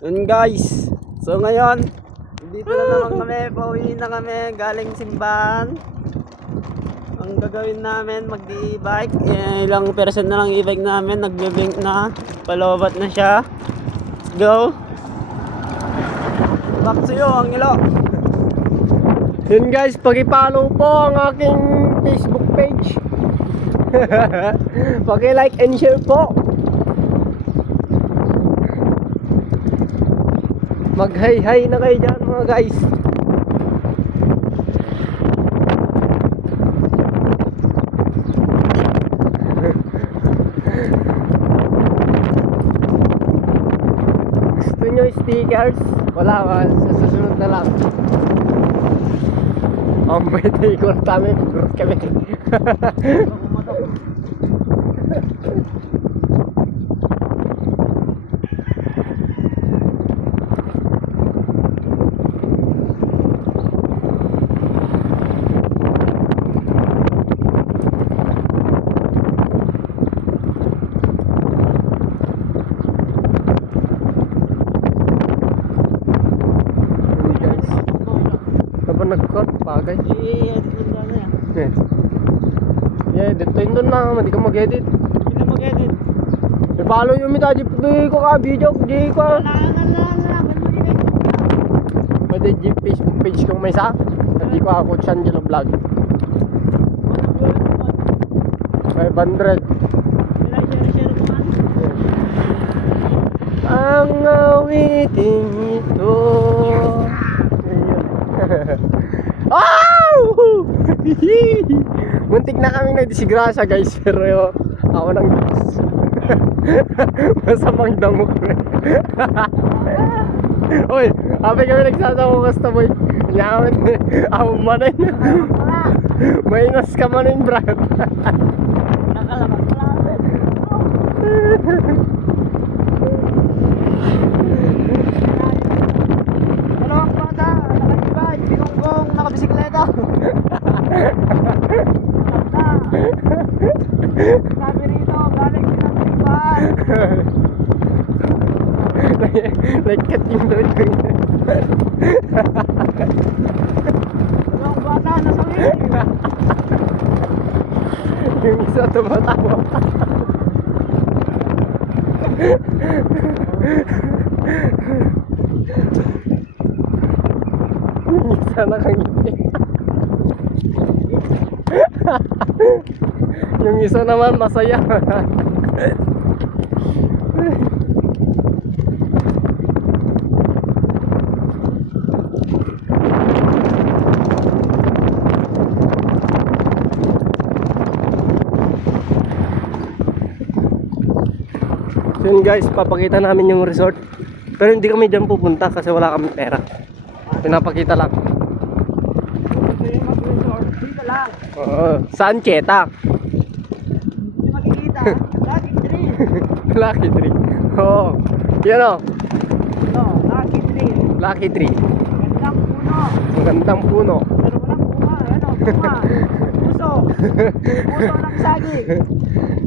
Yun guys. So ngayon, dito na naman kami. Pauwi na kami galing simbahan. Ang gagawin namin, mag-e-bike. Ilang person na lang e-bike namin. Nagbe-blink na. Palobat na siya. Let's go. Back to you, ang ilo. Yun guys, pag-i-follow po ang aking Facebook page. Pag-i-like and share po. Mag-hi-hi na kayo dyan mga guys. Gusto nyo stickers? Wala, sa susunod na lang. Ang pwede ikot kami, ikot kami. Nag-cut bagay. I-edit mo na yan. Yeah, dito yun doon na, hindi ka mag-edit. Hindi na mag-edit. I-follow yung mita, di ko ka video, di ko. Pwede yung Facebook page kong may sa. Hindi ko ako Changelo Vlog. 500. Ang awiting ito. Oh! Muntik na kaming nagdisigrasya guys, pero ako nang masamang damok. Oy, habi kami nagsasawa customer. Yaman, ako manay. Minus ka man yung brand. Nakalaman ko lang. Dalawang bata, nakakibay, binunggong, nakabisikleta. Sabi rito, galing pinagsibahan. Nagkat yung doon. Dalawang bata, nasa wheel. Yung isa tumatawa. Yung isa nakangiti. Yung isa naman masaya. Yun guys, papakita namin yung resort. Pero hindi kami dyan pupunta kasi wala kami pera. Pinapakita lang. Dito lang. Oo. Saan Cheta? Hindi makikita. Lucky tree. Lucky Tree. Oo. Yan o. No, lucky tree. Lucky Tree. Gandang puno. Magandang puno. Pero walang bunga. Ano? Bunga. Puso. Puso ng saging.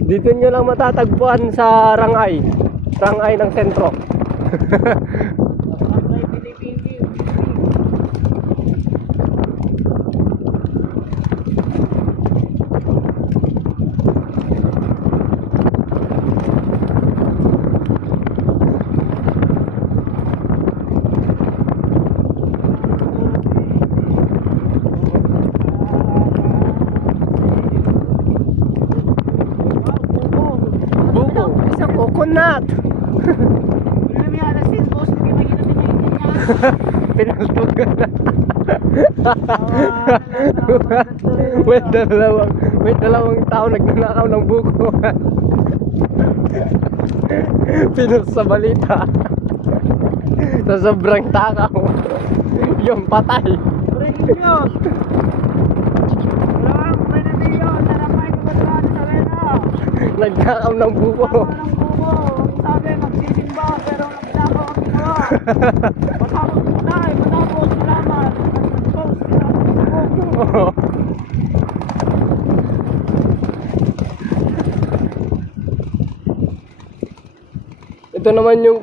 Dito nyo lang matatagpuan sa Rangay. Rangay ng sentro. Barangay Pilipili. Buko. Isa coconut. Ilami alasin, boss. Hindi makikita din niya. Pinaltugan na. Tawa. May dalawang tao nagnanakaw ng buko. Pinost sa balita. Sa sobrang takaw. Yung patay. Breaking news. Dalawang penaltiyo. Narapay ko ba sa wena? Nagnakaw ng buko. Tama ng buko. Ang sabi, magsisimba pero nagnakaw ang ginawa. Matapos patay, matapos laman. Nag-post sila sa buko. Ito naman yung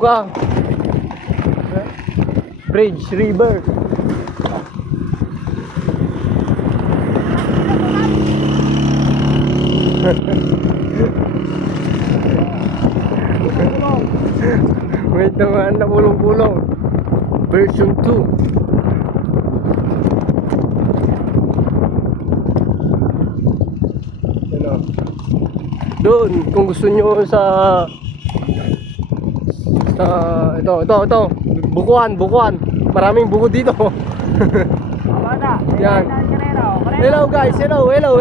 Bridge River. Wait naman, napulong-pulong. Version 2. Ano? Doon, kung gusto nyo sa ito. Bukuan. Maraming buko dito. Yan. Hello guys, hello. Hello.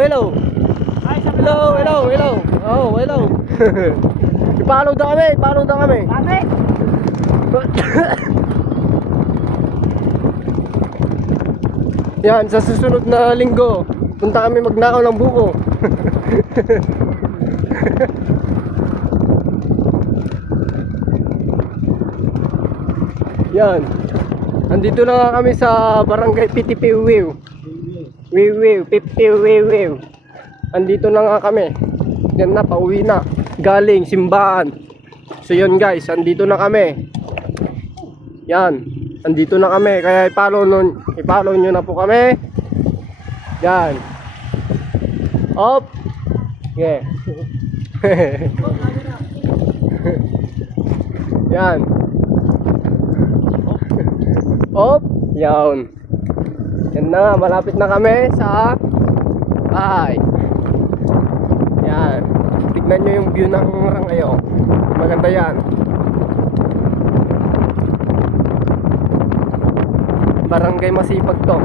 Oh, hello. I-follow daw kami. Bakit? Yan, sa susunod na linggo, punta kami magnakaw ng buko. Yan. Andito na nga kami sa barangay Pitipiwiw. Pitipiwiw. Andito na nga kami. Yan na, pauwi na. Galing simbahan. So yun guys, andito na kami. Yan. Andito na kami. Kaya i-follow nyo na po kami. Yan. Up. Yeah. Yan. Up. Yan. Yan na, malapit na kami sa bahay. Yan. Tignan nyo yung view ng Rangayo. Maganda yan. Barangay Masipag to.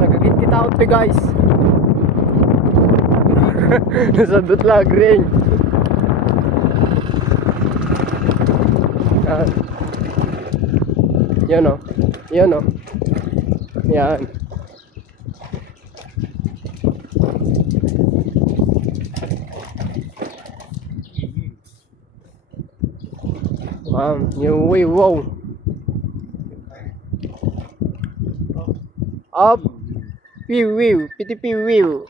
Nagagit out to guys. Nasa Dutlag ring. Yan o. Yan. Yung way, wow. Up. Pitipiwiw.